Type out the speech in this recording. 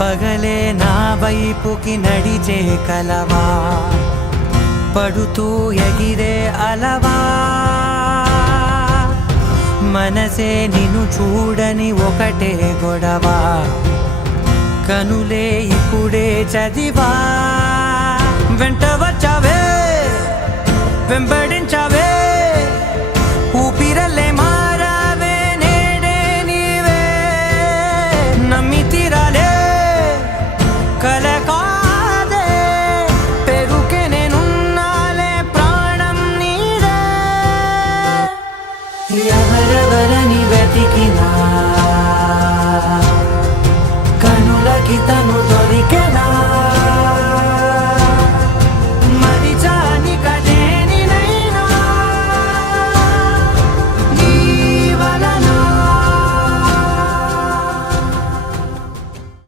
పగలే నా వైపుకి నడిచే కలవా, పడుతూ ఎగిరే అలవా, మనసే నిన్ను చూడని ఒకటే గొడవ, కనులే ఇప్పుడే చదివా. వెంట వచ్చావే వెంబడించావే, ఊపిరల్లే మారావే నేడే నీవే, నమ్మి తీరాలే కల కాదే, పెరుకే నేనున్నాలే ప్రాణం నీదే. ఎవరెవరని వెతికినా కనులకి తను